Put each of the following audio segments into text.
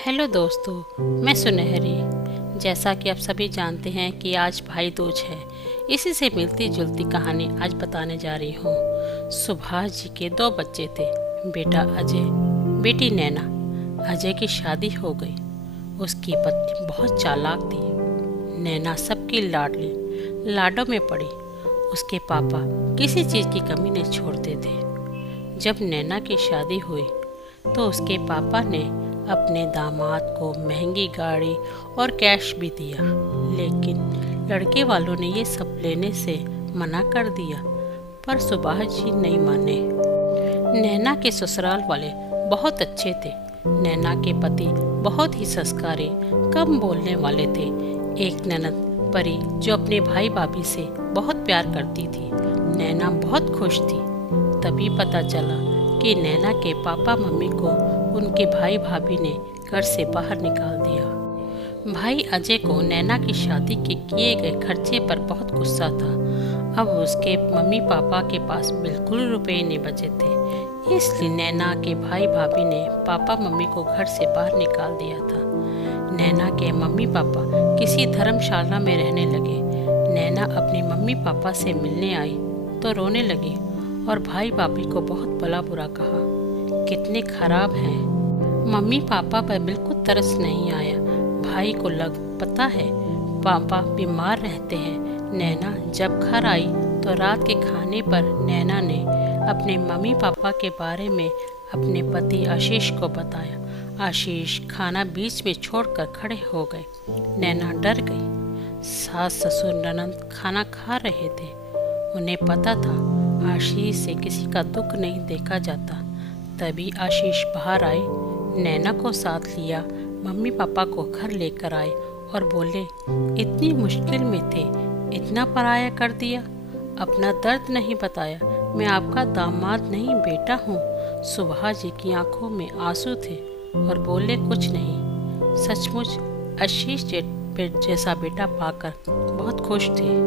Hello दोस्तों, मैं सुनहरी। जैसा कि आप सभी जानते हैं कि आज भाई दूज है। इसी से मिलती जुलती कहानी आज बताने जा रही हूँ। सुभाष जी के दो बच्चे थे, बेटा अजय, बेटी नैना। अजय की शादी हो गई। उसकी पत्नी बहुत चालाक थी। नैना सबकी लाडली, लाडों में पड़ी। उसके पापा किसी चीज़ की कमी नहीं छोड़ते थे। जब नैना की शादी हुई तो उसके पापा ने अपने दामाद को महंगी गाड़ी और कैश भी दिया, लेकिन लड़के वालों ने ये सब लेने से मना कर दिया। पर सुभाष जी नहीं माने। नैना के ससुराल वाले बहुत अच्छे थे। नैना के पति बहुत ही संस्कारी, कम बोलने वाले थे। एक ननद परी जो अपने भाई भाभी से बहुत प्यार करती थी। नैना बहुत खुश थी। तभी पता चला कि नैना के पापा मम्मी को उनके भाई भाभी ने घर से बाहर निकाल दिया। भाई अजय को नैना की शादी के किए गए खर्चे पर बहुत गुस्सा था। अब उसके मम्मी पापा के पास बिल्कुल रुपए नहीं बचे थे। इसलिए नैना के भाई भाभी ने पापा मम्मी को घर से बाहर निकाल दिया था। नैना के मम्मी पापा किसी धर्मशाला में रहने लगे। नैना अपनी मम्मी पापा से मिलने आई तो रोने लगी और भाई भाभी को बहुत भला बुरा कहा, कितने खराब हैं। मम्मी पापा पर बिल्कुल तरस नहीं आया। भाई को पता है पापा बीमार रहते हैं। नैना जब घर आई तो रात के खाने पर नैना ने अपने मम्मी पापा के बारे में अपने पति आशीष को बताया। आशीष खाना बीच में छोड़कर खड़े हो गए। नैना डर गई। सास ससुर ननद खाना खा रहे थे। उन्हें पता था आशीष से किसी का दुख नहीं देखा जाता। तभी आशीष बाहर आए, नैना को साथ लिया, मम्मी पापा को घर लेकर आए और बोले, इतनी मुश्किल में थे, इतना पराया कर दिया, अपना दर्द नहीं बताया। मैं आपका दामाद नहीं बेटा हूँ। सुभाष जी की आंखों में आंसू थे और बोले कुछ नहीं। सचमुच आशीष जैसा बेटा पाकर बहुत खुश थे।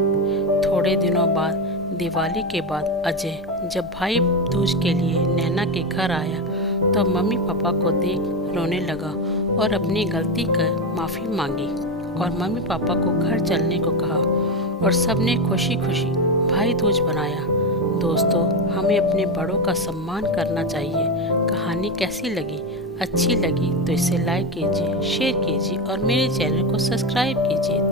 थोड़े दिनों बाद दिवाली के बाद अजय जब भाई दूज के लिए नैना के घर आया तो मम्मी पापा को देख रोने लगा और अपनी गलती कर माफ़ी मांगी और मम्मी पापा को घर चलने को कहा और सबने खुशी खुशी भाई दूज बनाया। दोस्तों, हमें अपने बड़ों का सम्मान करना चाहिए। कहानी कैसी लगी? अच्छी लगी तो इसे लाइक कीजिए, शेयर कीजिए और मेरे चैनल को सब्सक्राइब कीजिए।